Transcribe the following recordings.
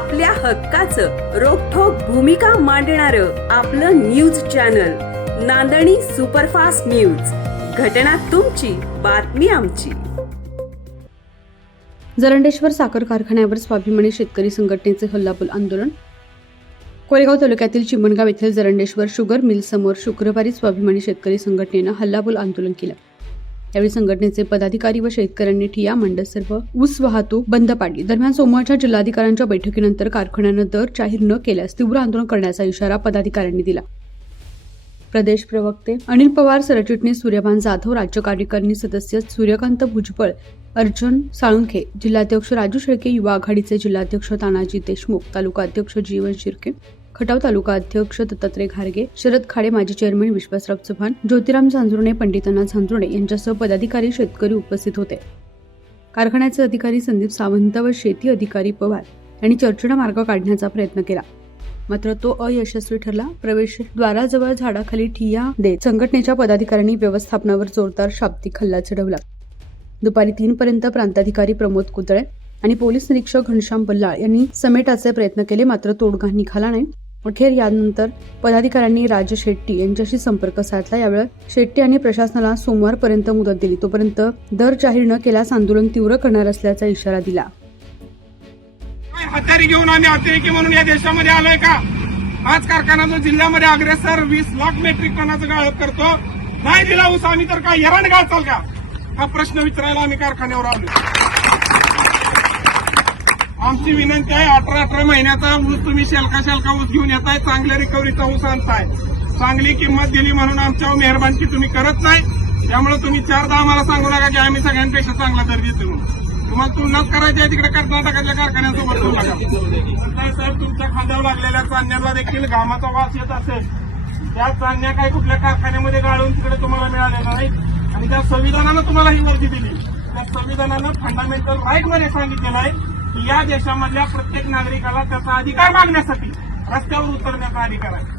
आपल्या हक्काचं रोखोक भूमिका मांडणार आपलं news channel Nandani superfast news. घटना तुमची बातमी आमची. जरंडेश्वर साखर कारखान्यावर स्वाभिमानी शेतकरी संघटनेचे हल्लाबोल आंदोलन. कोरेगाव तालुक्यातील चिमणगाव येथील जरंडेश्वर शुगर मिल समोर शुक्रवारी स्वाभिमानी शेतकरी संघटनेनं हल्लाबोल आंदोलन केलं. यावेळी संघटनेचे पदाधिकारी व शेतकऱ्यांनी ठिया मांडत सर्व ऊस वाहतूक बंद पाडली. दरम्यान सोमवारच्या जिल्हाधिकाऱ्यांच्या बैठकीनंतर कारखान्यानं दर जाहीर न केल्यास तीव्र आंदोलन करण्याचा इशारा पदाधिकाऱ्यांनी दिला. प्रदेश प्रवक्ते अनिल पवार सरचिटणीस सूर्यभान जाधव राज्य कार्यकारिणी सदस्य सूर्यकांत भुजबळ अर्जुन साळुंखे जिल्हाध्यक्ष राजू शेळके युवा आघाडीचे जिल्हाध्यक्ष तानाजी देशमुख तालुका अध्यक्ष जीवन शिर्के खटाव तालुका अध्यक्ष दत्तात्रय घारगे शरद खाडे माजी चेअरमन विश्वासराव चव्हाण ज्योतिराम झांजुर्णे पंडितांना झांजुर्णे यांच्यासह पदाधिकारी शेतकरी उपस्थित होते. कारखान्याचे अधिकारी संदीप सावंत व शेती अधिकारी पवार यांनी चर्चेला मार्ग काढण्याचा प्रयत्न केला. मात्र तो अयशस्वी ठरला. प्रवेशद्वाराजवळ झाडाखाली ठिया देत संघटनेच्या पदाधिकाऱ्यांनी व्यवस्थापनावर जोरदार शाब्दिक हल्ला चढवला. दुपारी तीन पर्यंत प्रांताधिकारी प्रमोद कुतळे आणि पोलीस निरीक्षक घनश्याम बल्लाळ यांनी समेटाचे प्रयत्न केले मात्र तोडगा निघाला नाही. अखेर यानंतर पदाधिकाऱ्यांनी राज शेट्टी यांच्याशी संपर्क साधला. यावेळी शेट्टी यांनी प्रशासनाला सोमवारपर्यंत मुदत दिली. तोपर्यंत दर जाहीर न केल्यास आंदोलन तीव्र करणार असल्याचा इशारा दिला. काय हत्यारी घेऊन आम्ही अतिरेकी म्हणून या देशामध्ये आलोय का? आज कारखाना जो जिल्ह्यामध्ये अग्रेसर वीस लाख मेट्रिक टनाचं गाळप करतो नाही दिला ऊस आम्ही तर काय हेराण गाळचाल का? हा प्रश्न विचारायला आम्ही कारखान्यावर आलो आमची विनंती आहे अठरा अठरा महिन्याचा ऊस तुम्ही शेलका शेलका ऊस घेऊन येताय चांगल्या रिकव्हरीचा ऊस आणताय. चांगली किंमत दिली म्हणून आमच्यावर मेहरबानकी तुम्ही करत नाही. त्यामुळे तुम्ही चारदा आम्हाला सांगू नका की आम्ही सगळ्यांपेक्षा चांगला दर देतो तुम्हाला तुलनाच करायची आहे तिकडे कर्नाटकातल्या कारखान्यांसोबत बोलू नका. साहेब तुमच्या खांद्यावर लागलेल्या चांदण्याला देखील घामाचा वास येत असेल. त्या चांदण्या काही कुठल्या कारखान्यामध्ये गाळून तिकडे तुम्हाला मिळालेल्या नाही आणि त्या संविधानानं तुम्हाला ही वर्दी दिली. त्या संविधानानं फंडामेंटल राईटमध्ये सांगितलेलं आहे. की या देशामधल्या प्रत्येक नागरिकाला त्याचा अधिकार मागण्यासाठी रस्त्यावर उतरण्याचा अधिकार आहे.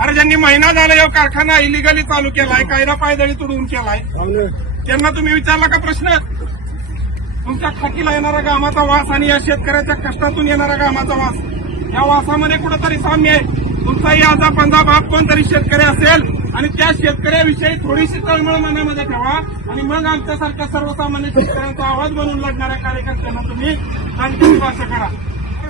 अरे ज्यांनी महिना झाला या कारखाना इलिगली चालू केलाय कायदा पायदळी तुडवून केलाय त्यांना तुम्ही विचारला का प्रश्न? तुमच्या खाकीला येणारा गामाचा वास आणि या शेतकऱ्याच्या कष्टातून येणारा गामाचा वास. या वासामध्ये कुठंतरी साम्य आहे. तुमचाही आजा पंजा बाप कोणतरी शेतकरी असेल आणि त्या शेतकऱ्याविषयी थोडीशी तळमळ मनामध्ये ठेवा. आणि मग आमच्यासारख्या सर्वसामान्य शेतकऱ्यांचा आवाज बनवून लढणाऱ्या कार्यकर्त्यांना तुम्ही आणखी भाषा करा.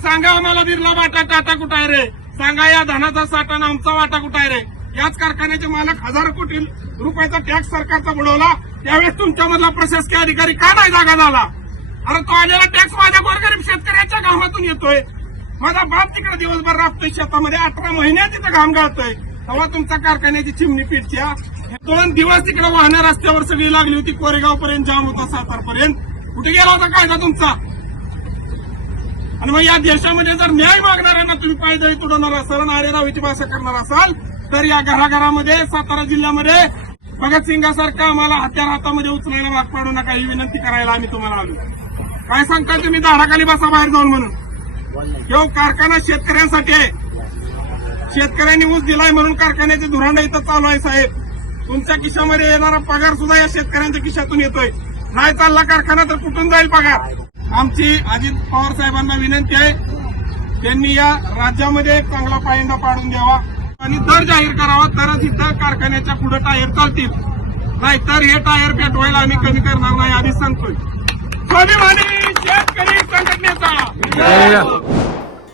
सांगा आम्हाला बिर्ला वाटा टाटा कुठं आहे रे? सांगा या धनाचा साठा आमचा वाटा कुठं आहे रे? याच कारखान्याचे मालक हजार कोटी रुपयाचा टॅक्स सरकारचा बुडवला. त्यावेळेस तुमच्यामधला प्रशासकीय अधिकारी का नाही जागा झाला? अरे तो आलेला टॅक्स माझ्या गोरगरीब शेतकऱ्याच्या गावातून येतोय. माझा बाप तिकडे दिवसभर राबतोय शेतामध्ये. अठरा महिन्यात तिथं घाम गाळतोय. तेव्हा तुमच्या कारखान्याची चिमणी पिठच्या दोन दिवस तिकडे वाहण्या रस्त्यावर सगळी लागली होती. कोरेगाव पर्यंत जाम होता सातारपर्यंत. कुठे गेला होता कायदा तुमचा? आणि मग या देशामध्ये जर न्याय मागणाऱ्यांना तुम्ही पायदळी तुडवणार असाल आणि आरेरावीची भाषा करणार असाल तर या घराघरामध्ये सातारा जिल्ह्यामध्ये भगतसिंगासारखं आम्हाला हत्यार हातामध्ये उचलायला भाग पाडू नका ही विनंती करायला आम्ही तुम्हाला आलो. काय सांगता तुम्ही? झाडाखाली बसा बाहेर जाऊन म्हणून. किंवा कारखाना शेतकऱ्यांसाठी आहे. शेतकऱ्यांनी ऊस दिलाय म्हणून कारखान्याचे धुरांडा इथं चालू आहे साहेब. तुमच्या खिशामध्ये येणारा पगार सुद्धा या शेतकऱ्यांच्या खिशातून येतोय. नाही चालला कारखाना तर कुठून जाईल पगार? आमची अजित पवार साहेबांना विनंती आहे त्यांनी या राज्यामध्ये एक चांगला पायंडा पाडून द्यावा आणि दर जाहीर करावा तरच इथं कारखान्याच्या पुढे टायर चालतील. नाहीतर हे टायर पेटवायला आम्ही कमी करणार नाही आधीच सांगतोय. स्वाभिमानी शेतकरी संघटनेचा.